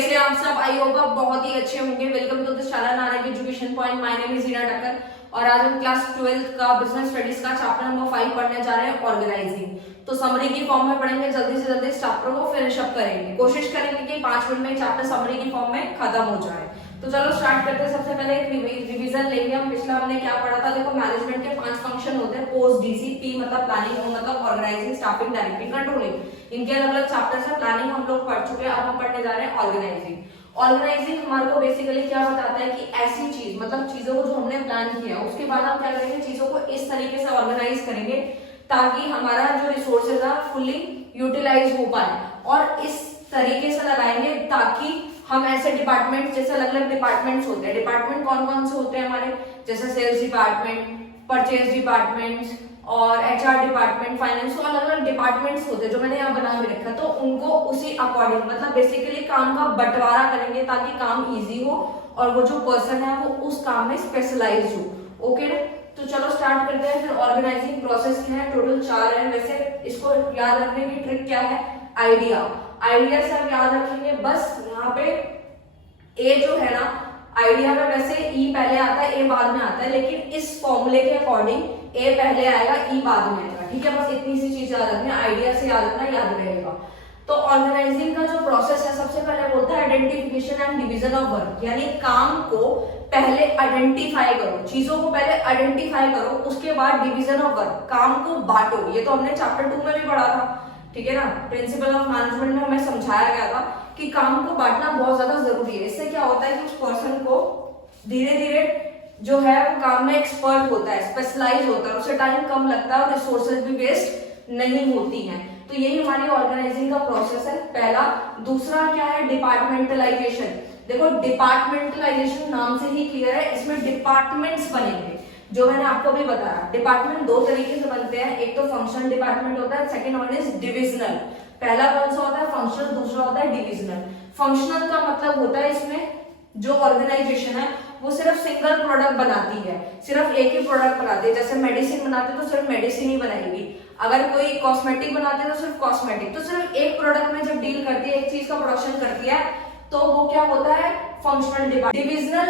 कैसे आप सब? आई होप आप बहुत ही अच्छे होंगे। Welcome to the Shala Nanak education point. My name is Heena Takkar और आज हम क्लास 12th का बिजनेस स्टडीज का चैप्टर नंबर 5 पढ़ने जा रहे हैं, ऑर्गेनाइजिंग। तो समरी की फॉर्म में पढ़ेंगे, जल्दी से जल्दी इस चैप्टर को फिनिश अप करेंगे। कोशिश करेंगे कि 5 मिनट में चैप्टर समरी की फॉर्म में खत्म हो जाए। तो चलो स्टार्ट करते हैं। सबसे पहले एक रिवीजन लेंगे हम। पिछला हमने क्या पढ़ा था? देखो, मैनेजमेंट के 5 फंक्शन होते हैं। पोस्ट, डीसी, पी मतलब प्लानिंग, ओ मतलब ऑर्गेनाइजिंग, स्टाफिंग, डायरेक्टिंग, कंट्रोलिंग। इनके अलग अलग चैप्टर्स है। प्लानिंग हम लोग पढ़ चुके हैं, अब हम पढ़ने जा रहे हैं ऑर्गेनाइजिंग। ऑर्गेनाइजिंग हमारे को बेसिकली क्या बताता है कि ऐसी चीज मतलब चीजों को जो हमने प्लान किया उसके बाद हम क्या करेंगे, चीजों को इस तरीके से ऑर्गेनाइज करेंगे ताकि हमारा जो रिसोर्सेज है फुल्ली यूटिलाइज हो पाए, और इस तरीके से लगाएंगे ताकि हम ऐसे डिपार्टमेंट, जैसे अलग अलग डिपार्टमेंट्स होते हैं। डिपार्टमेंट कौन कौन से होते हैं हमारे? जैसे सेल्स डिपार्टमेंट, परचेज डिपार्टमेंट और एचआर डिपार्टमेंट, फाइनेंस, तो अलग अलग डिपार्टमेंट्स होते हैं जो मैंने यहाँ बना के रखा। तो उनको उसी अकॉर्डिंग मतलब बेसिकली काम का बंटवारा करेंगे ताकि काम इजी हो और वो जो पर्सन है वो उस काम में स्पेशलाइज हो। ओके, तो चलो स्टार्ट करते हैं। फिर ऑर्गेनाइजिंग प्रोसेस क्या है? टोटल 4 है। वैसे इसको याद रखने की ट्रिक क्या है? आइडिया। आइडिया से आप याद रखेंगे बस। यहाँ पे ए जो है ना, आइडिया में वैसे ई पहले आता है, ए बाद में आता है, लेकिन इस फॉर्मूले के अकॉर्डिंग ए पहले आएगा, ई बाद में आएगा। ठीक है, बस इतनी सी चीज याद रखनी है। आइडिया से याद रखना, याद रहेगा। तो ऑर्गेनाइजिंग का जो प्रोसेस है, सबसे पहले बोलता है identification and division of work, यानी काम को पहले आइडेंटिफाई करो, चीजों को पहले आइडेंटिफाई करो, उसके बाद डिवीजन ऑफ वर्क, काम को बांटो। ये तो हमने चैप्टर 2 में भी पढ़ा था, ठीक है ना। प्रिंसिपल ऑफ मैनेजमेंट में हमें समझाया गया था कि काम को बांटना बहुत ज्यादा जरूरी है। इससे क्या होता है कि उस पर्सन को धीरे धीरे जो है वो काम में एक्सपर्ट होता है, स्पेशलाइज होता है, उसे टाइम कम लगता है और रिसोर्सेज भी वेस्ट नहीं होती हैं। तो यही हमारी ऑर्गेनाइजिंग का प्रोसेस है, पहला। दूसरा क्या है? डिपार्टमेंटलाइजेशन। देखो, डिपार्टमेंटलाइजेशन नाम से ही क्लियर है, इसमें डिपार्टमेंट्स बनेंगे। जो मैंने आपको भी बताया, डिपार्टमेंट 2 तरीके से बनते हैं। एक तो फंक्शनल डिपार्टमेंट होता है, सेकंड वन इज डिविजनल। पहला कौन सा होता है? फंक्शनल। दूसरा होता है डिविजनल। फंक्शनल का मतलब होता है इसमें जो ऑर्गेनाइजेशन है वो सिर्फ सिंगल प्रोडक्ट बनाती है, सिर्फ एक ही प्रोडक्ट बनाती है। जैसे मेडिसिन बनाते तो सिर्फ मेडिसिन ही बनाएगी, अगर कोई कॉस्मेटिक बनाते तो सिर्फ कॉस्मेटिक। तो सिर्फ एक प्रोडक्ट में जब डील करती है, एक चीज का प्रोडक्शन करती है, तो वो क्या होता है? Functional department. डिविजनल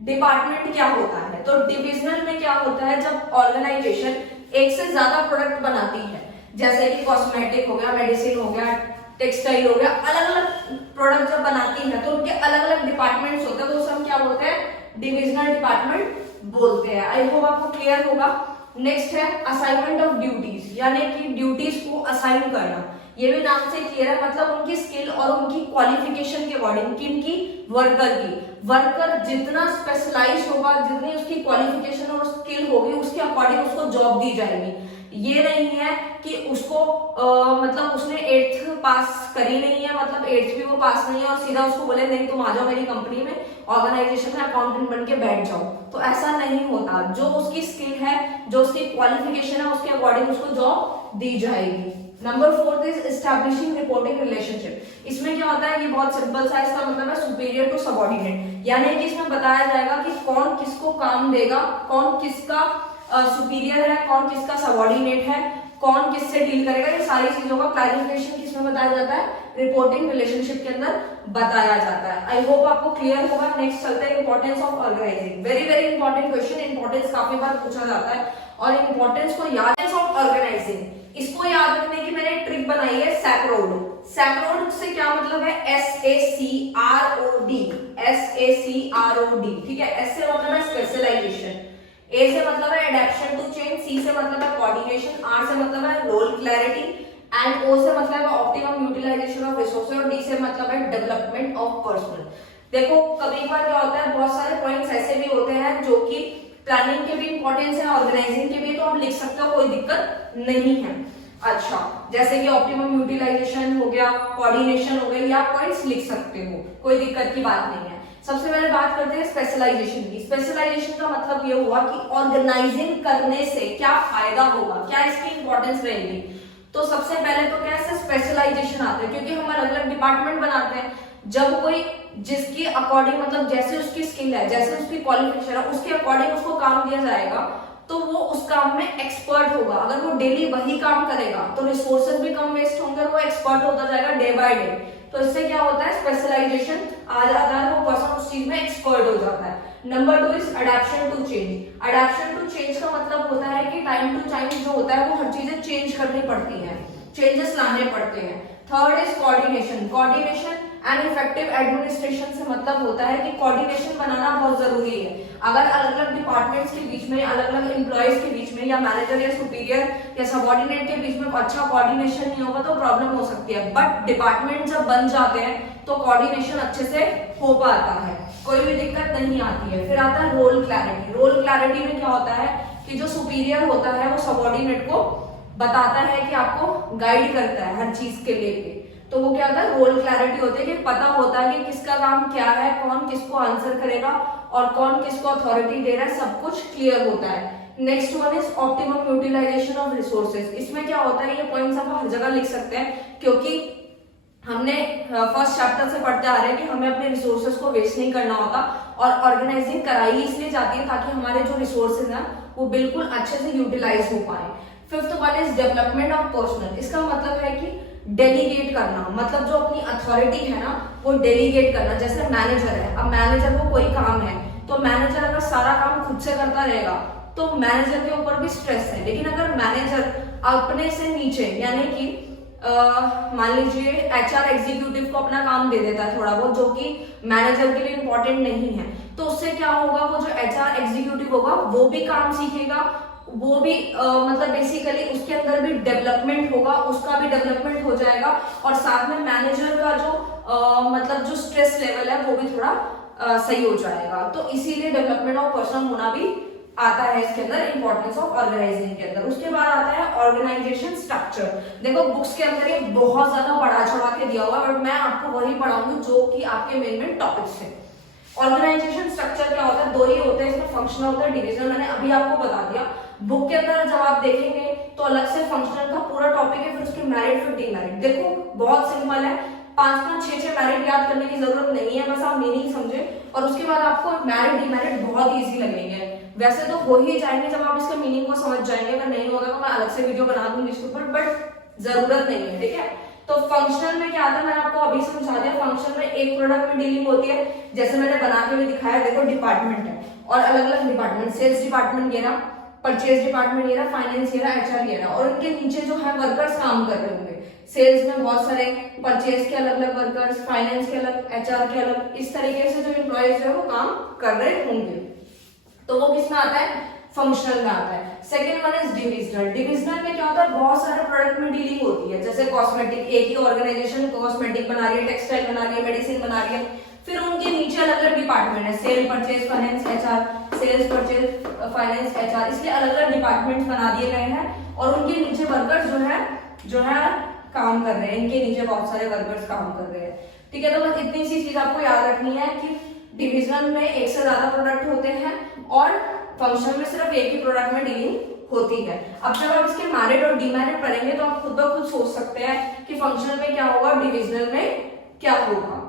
डिपार्टमेंट क्या होता है? तो डिविजनल में क्या होता है, जब ऑर्गेनाइजेशन एक से ज्यादा प्रोडक्ट बनाती है, जैसे कि कॉस्मेटिक हो गया, मेडिसिन हो गया, टेक्सटाइल हो गया, अलग अलग प्रोडक्ट जब बनाती है तो उनके अलग अलग डिपार्टमेंट्स होते हैं, तो उसे हम क्या बोलते हैं? डिविजनल डिपार्टमेंट बोलते हैं। आई होप आपको क्लियर होगा। नेक्स्ट है असाइनमेंट ऑफ ड्यूटीज, यानी कि ड्यूटीज को असाइन करना। ये भी नाम से क्लियर है, मतलब उनकी स्किल और उनकी क्वालिफिकेशन के अकॉर्डिंग, किनकी? वर्कर की। वर्कर जितना स्पेशलाइज होगा, जितनी उसकी क्वालिफिकेशन और स्किल होगी, उसके अकॉर्डिंग उसको जॉब दी जाएगी। ये नहीं है कि उसको मतलब उसने 8th पास करी नहीं है, मतलब 8th भी वो पास नहीं है और सीधा उसको बोले नहीं तुम आ जाओ मेरी कंपनी में, ऑर्गेनाइजेशन में अकाउंटेंट बन के बैठ जाओ। तो ऐसा नहीं होता। जो उसकी स्किल है, जो उसकी क्वालिफिकेशन है, उसके अकॉर्डिंग उसको जॉब दी जाएगी। Number 4 is establishing reporting relationship. इसमें क्या होता है? ये बहुत सिंपल सा, इसका मतलब है सुपीरियर टू सबऑर्डिनेट, यानी कि इसमें बताया जाएगा कि कौन किसको काम देगा, कौन किसका सुपीरियर है, कौन किसका सबऑर्डिनेट है, कौन किससे डील करेगा। ये सारी चीजों का क्लैरिफिकेशन किसमें बताया जाता है? रिपोर्टिंग रिलेशनशिप के अंदर बताया जाता है। आई होप आपको क्लियर होगा। नेक्स्ट चलते हैं importance of organizing. Very very important question, importance काफी बार पूछा जाता है और इंपॉर्टेंस को याद ऑफ ऑर्गेनाइजिंग, इसको याद रखने की मैंने ट्रिक बनाई है, सैकरोड। सैकरोड से क्या मतलब है? SACROD, SACROD। ठीक है, S से मतलब है स्पेशलाइजेशन, A से मतलब है एडेप्शन टू चेंज, C से मतलब है कोऑर्डिनेशन, R से मतलब है रोल क्लैरिटी, एंड O से मतलब है ऑप्टिमम यूटिलाइजेशन ऑफ रिसोर्सेज, और D से मतलब है डेवलपमेंट ऑफ पर्सनल। देखो, कभी बार क्या होता है, बहुत सारे पॉइंट्स ऐसे भी होते हैं जो कि प्लानिंग के भी इंपॉर्टेंस है, ऑर्गेनाइजिंग के भी, तो आप लिख सकते हो, कोई दिक्कत नहीं है। अच्छा, जैसे कि ऑप्टिमम यूटिलाइजेशन हो गया, कोऑर्डिनेशन हो गया, ये आप पॉइंट्स लिख सकते हो, कोई दिक्कत की बात नहीं है। सबसे पहले बात करते हैं स्पेशलाइजेशन की। स्पेशलाइजेशन का मतलब ये हुआ कि ऑर्गेनाइजिंग करने से क्या फायदा होगा, क्या इसकी इंपॉर्टेंस रहेगी। तो सबसे पहले तो क्या है, स्पेशलाइजेशन आता है, क्योंकि हम अलग अलग डिपार्टमेंट बनाते हैं। जब कोई जिसकी अकॉर्डिंग मतलब जैसे उसकी स्किल है, जैसे उसकी क्वालिफिकेशन है, उसके अकॉर्डिंग उसको काम दिया जाएगा, तो वो उस काम में एक्सपर्ट होगा। अगर वो डेली वही काम करेगा तो रिसोर्सेज भी कम वेस्ट होंगे और वो एक्सपर्ट होता जाएगा डे बाय डे। तो इससे क्या होता है, स्पेशलाइजेशन आ जाता है, वो पर्सन उस चीज में एक्सपर्ट हो जाता है। Number 2 is adaptation to change. Adaptation to change का मतलब होता है कि टाइम टू टाइम जो होता है वो हर चीजें चेंज करनी पड़ती है, चेंजेस लाने पड़ते हैं। Third is coordination. Coordination and effective administration से मतलब होता है कि कोऑर्डिनेशन बनाना बहुत जरूरी है। अगर अलग अलग डिपार्टमेंट्स के बीच में, अलग अलग एम्प्लॉयज के बीच में, या मैनेजर या सुपीरियर या सबऑर्डिनेट के बीच में अच्छा कोऑर्डिनेशन नहीं होगा तो प्रॉब्लम हो सकती है। बट डिपार्टमेंट जब बन जाते हैं तो कोऑर्डिनेशन अच्छे से हो पाता है, कोई भी दिक्कत नहीं आती है। फिर आता है रोल क्लैरिटी। रोल क्लैरिटी में क्या होता है कि जो सुपीरियर होता है वो सबऑर्डिनेट को बताता है कि आपको गाइड करता है हर चीज के लेके, तो वो क्या होता है, रोल क्लैरिटी होती है कि पता होता है कि किसका काम क्या है, कौन किसको आंसर करेगा और कौन किसको अथॉरिटी दे रहा है, सब कुछ क्लियर होता है। Next one is optimum utilization of resources. इसमें क्या होता है, ये पॉइंट्स आप हर जगह लिख सकते हैं क्योंकि हमने फर्स्ट चैप्टर से पढ़ते आ रहे हैं कि हमें अपने रिसोर्सेज को वेस्ट नहीं करना होता, और ऑर्गेनाइजिंग कराई इसलिए जाती है ताकि हमारे जो रिसोर्सेज हैं वो बिल्कुल अच्छे से यूटिलाइज हो पाए। Fifth one is development of personal. इसका मतलब है कि डेलीगेट करना, मतलब जो अपनी अथॉरिटी है ना वो डेलीगेट करना। जैसे मैनेजर है, अब मैनेजर को कोई काम है तो मैनेजर अगर सारा काम खुद से करता रहेगा तो मैनेजर के ऊपर भी स्ट्रेस है। लेकिन अगर मैनेजर अपने से नीचे, यानी कि मान लीजिए एचआर एग्जीक्यूटिव को अपना काम दे देता है थोड़ा बहुत, जो कि मैनेजर के लिए इंपॉर्टेंट नहीं है, तो उससे क्या होगा, वो जो एचआर एग्जीक्यूटिव होगा वो भी काम सीखेगा, वो भी मतलब बेसिकली उसके अंदर भी डेवलपमेंट होगा, उसका भी डेवलपमेंट हो जाएगा, और साथ में मैनेजर का जो मतलब जो स्ट्रेस लेवल है वो भी थोड़ा सही हो जाएगा। तो इसीलिए डेवलपमेंट ऑफ पर्सन होना भी आता है इसके अंदर, इंपॉर्टेंस ऑफ ऑर्गेनाइजिंग के अंदर। उसके बाद आता है ऑर्गेनाइजेशन स्ट्रक्चर। देखो बुक्स के अंदर ये बहुत ज्यादा बढ़ा चढ़ा के दिया हुआ है, बट मैं आपको वही पढ़ाऊंगी जो कि आपके मेन टॉपिक्स है। ऑर्गेनाइजेशन स्ट्रक्चर क्या होता है, दो ही होते हैं इसमें, फंक्शनल होता है, डिविजनल। मैंने अभी आपको बता दिया। बुक के अंदर जब आप देखेंगे तो अलग से फंक्शनल का पूरा टॉपिक है, फिर उसके मेरिट फिर डीमेरिट। देखो बहुत सिंपल है, 5-5, 6-6 मेरिट याद करने की जरूरत नहीं है, बस आप मीनिंग समझे और उसके बाद आपको मेरिट डीमेरिट बहुत इजी लगेंगे। वैसे तो हो ही जाएंगे जब आप इसका मीनिंग को समझ जाएंगे, अगर नहीं होगा तो मैं अलग से वीडियो बना दूंगी इसके ऊपर, बट जरूरत नहीं है, ठीक है। तो फंक्शनल में क्या आता है, मैंने आपको अभी समझा दिया। फंक्शनल में एक प्रोडक्ट में डीलिंग होती है, जैसे मैंने बना के भी दिखाया। देखो डिपार्टमेंट है और अलग अलग डिपार्टमेंट, सेल्स डिपार्टमेंट ये रहा, परचेज डिपार्टमेंट ये रहा, फाइनेंस ये रहा, एचआर ये रहा, और उनके नीचे जो है वर्कर्स काम कर रहे होंगे। सेल्स में बहुत सारे, परचेज के अलग अलग वर्कर्स, फाइनेंस के अलग, एचआर के अलग, इस तरीके से जो एम्प्लॉयज है वो काम कर रहे होंगे। तो वो किस में आता है, फंक्शनल में आता है। Second one is divisional. Divisional में क्या होता है, बहुत सारे प्रोडक्ट में डीलिंग होती है, जैसे कॉस्मेटिक, एक ही ऑर्गेनाइजेशन कॉस्मेटिक बना रही है, टेक्सटाइल बना रही है, मेडिसिन बना रही है, फिर उनके नीचे अलग अलग डिपार्टमेंट है, sale, purchase, finance, HR, sales, purchase, finance, HR, इसलिए अलग अलग डिपार्टमेंट्स बना दिए गए हैं और उनके नीचे वर्कर्स जो है काम कर रहे हैं, इनके नीचे बहुत सारे वर्कर्स काम कर रहे हैं, ठीक है। तो बस इतनी सी चीज आपको याद रखनी है कि डिविजनल में एक से ज्यादा प्रोडक्ट होते हैं और फंक्शनल में सिर्फ एक ही प्रोडक्ट में डीलिंग होती है। अब जब आप इसके मेरिट और डीमेरिट पढ़ेंगे तो आप खुद ब खुद सोच सकते हैं कि फंक्शनल में क्या होगा, डिविजनल में क्या होगा।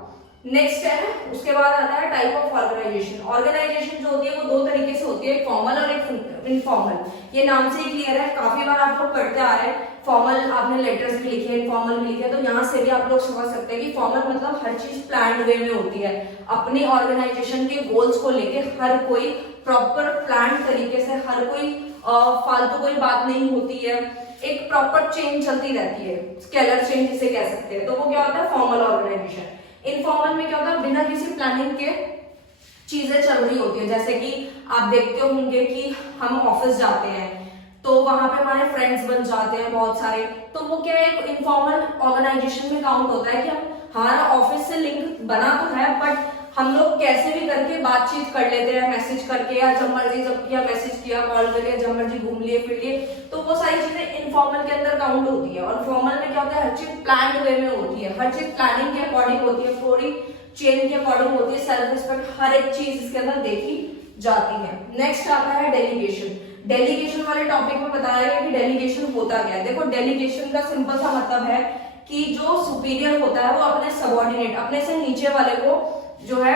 नेक्स्ट है, उसके बाद आता है टाइप ऑफ ऑर्गेनाइजेशन। ऑर्गेनाइजेशन जो होती है वो दो तरीके से होती है, एक फॉर्मल और एक इनफॉर्मल। ये नाम से ही क्लियर है, काफी बार आप लोग पढ़ते आ रहे हैं। फॉर्मल आपने लेटर्स भी लिखे, इनफॉर्मल भी लिखे, तो यहाँ से भी आप लोग समझ सकते हैं कि फॉर्मल मतलब हर चीज प्लान्ड वे में होती है। अपनी ऑर्गेनाइजेशन के गोल्स को लेके हर कोई प्रॉपर प्लान तरीके से, हर कोई फालतू कोई बात नहीं होती है, एक प्रॉपर चेन चलती रहती है, स्केलर चेन जिसे कह सकते हैं। तो वो क्या होता है, फॉर्मल ऑर्गेनाइजेशन। इनफॉर्मल में क्या होता है, बिना किसी प्लानिंग के चीजें चल रही होती है। जैसे कि आप देखते होंगे कि हम ऑफिस जाते हैं तो वहां पे हमारे फ्रेंड्स बन जाते हैं बहुत सारे, तो वो क्या है, एक इनफॉर्मल ऑर्गेनाइजेशन में काउंट होता है कि हम, हमारा ऑफिस से लिंक बना तो है बट हम लोग कैसे भी करके बातचीत कर लेते हैं, मैसेज करके, या जब मर्जी जब किया मैसेज किया, कॉल कर लिया, जब मर्जी घूम लिए फिर लिए, तो वो सारी चीजें इनफॉर्मल के अंदर काउंट होती है। और फॉर्मल में क्या होता है, हर चीज प्लान्ड वे में होती है, हर चीज प्लानिंग के अकॉर्डिंग होती है, पूरी चेन के अकॉर्डिंग होती है, सेल्फ रिस्पेक्ट, हर एक चीज इसके अंदर देखी जाती है। नेक्स्ट आता है डेलीगेशन। डेलीगेशन वाले टॉपिक में बताया गया कि डेलीगेशन होता क्या है। देखो डेलीगेशन का सिंपल सा मतलब है कि जो सुपीरियर होता है वो अपने सबऑर्डिनेट, अपने से नीचे वाले को जो है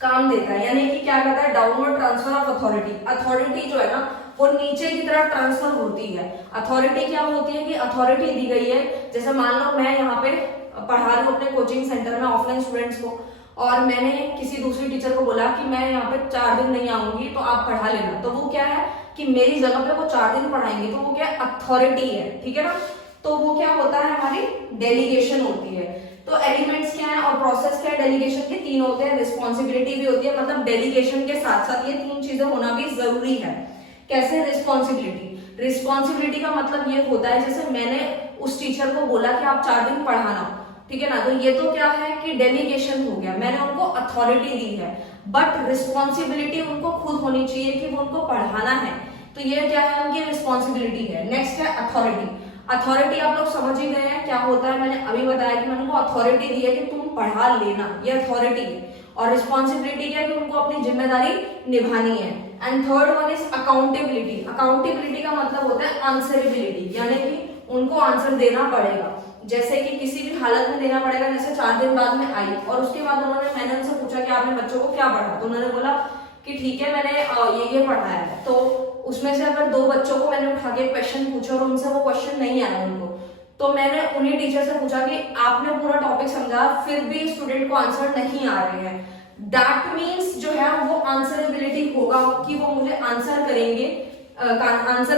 काम देता है, यानी कि क्या कहता है, downward transfer of authority. Authority जो है ना वो नीचे की तरफ ट्रांसफर होती है। अथॉरिटी क्या होती है कि अथॉरिटी दी गई है, जैसे मान लो मैं यहाँ पे पढ़ा रही हूँ अपने कोचिंग सेंटर में ऑफलाइन स्टूडेंट्स को, और मैंने किसी दूसरी टीचर को बोला कि मैं यहाँ पे 4 दिन नहीं आऊंगी तो आप पढ़ा लेना, तो वो क्या है कि मेरी जगह पे वो 4 दिन पढ़ाएंगे, तो वो क्या अथॉरिटी है, ठीक है ना। तो वो क्या होता है, हमारी डेलीगेशन होती है। तो एलिमेंट्स क्या है और प्रोसेस क्या है डेलीगेशन के, 3 होते हैं। रिस्पॉन्सिबिलिटी भी होती है, मतलब डेलीगेशन के साथ साथ ये 3 चीजें होना भी जरूरी है। कैसे? रिस्पॉन्सिबिलिटी का मतलब ये होता है जैसे मैंने उस टीचर को बोला कि आप 4 दिन पढ़ाना, ठीक है ना, तो ये तो क्या है कि डेलीगेशन हो गया, मैंने उनको अथॉरिटी दी है, बट रिस्पॉन्सिबिलिटी उनको खुद होनी चाहिए कि वो उनको पढ़ाना है, तो ये क्या है, उनकी रिस्पॉन्सिबिलिटी है। नेक्स्ट है अथॉरिटी। अथॉरिटी आप लोग समझ ही गए हैं क्या होता है, मैंने अभी बताया कि मैंने उनको अथॉरिटी दी है कि तुम पढ़ा लेना, ये अथॉरिटी है। और रिस्पॉन्सिबिलिटी क्या है कि उनको अपनी जिम्मेदारी निभानी है। And third one is accountability. Accountability का मतलब होता है आंसरेबिलिटी, यानी कि उनको आंसर देना पड़ेगा, जैसे कि किसी भी हालत में देना पड़ेगा। जैसे 4 दिन बाद में आई और उसके बाद मैंने उनसे पूछा कि आपने बच्चों को क्या पढ़ा, तो उन्होंने बोला कि ठीक है मैंने ये पढ़ाया है, तो उसमें से अगर 2 बच्चों को मैंने उठा के क्वेश्चन पूछा और उनसे वो क्वेश्चन नहीं आया उनको, तो मैंने उन्हीं टीचर से पूछा कि आपने पूरा टॉपिक समझा फिर भी स्टूडेंट को आंसर नहीं आ रहे हैं, दैट मीन्स जो है वो आंसरेबिलिटी होगा कि वो मुझे आंसर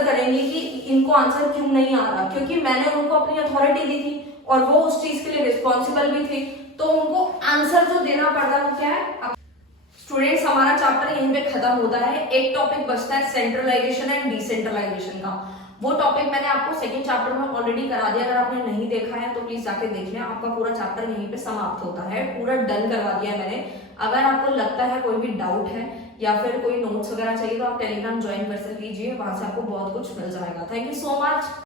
करेंगे कि इनको आंसर क्यों नहीं आ रहा, क्योंकि मैंने उनको अपनी अथॉरिटी दी थी और वो उस चीज के लिए रिस्पॉन्सिबल भी थे, तो उनको आंसर जो देना पड़ता है वो क्या है। स्टूडेंट्स हमारा चैप्टर यहीं पे खत्म होता है। एक टॉपिक बचता है सेंट्रलाइजेशन एंड डिसेंट्रलाइजेशन का, वो टॉपिक मैंने आपको सेकंड चैप्टर में ऑलरेडी करा दिया, अगर आपने नहीं देखा है तो प्लीज जाके देख लें, आपका पूरा चैप्टर यहीं पे समाप्त होता है, पूरा डन करवा दिया है मैंने। अगर आपको लगता है कोई भी डाउट है या फिर कोई नोट्स वगैरह चाहिए तो आप टेलीग्राम ज्वाइन कर लीजिए, वहां से आपको बहुत कुछ मिल जाएगा। Thank you so much.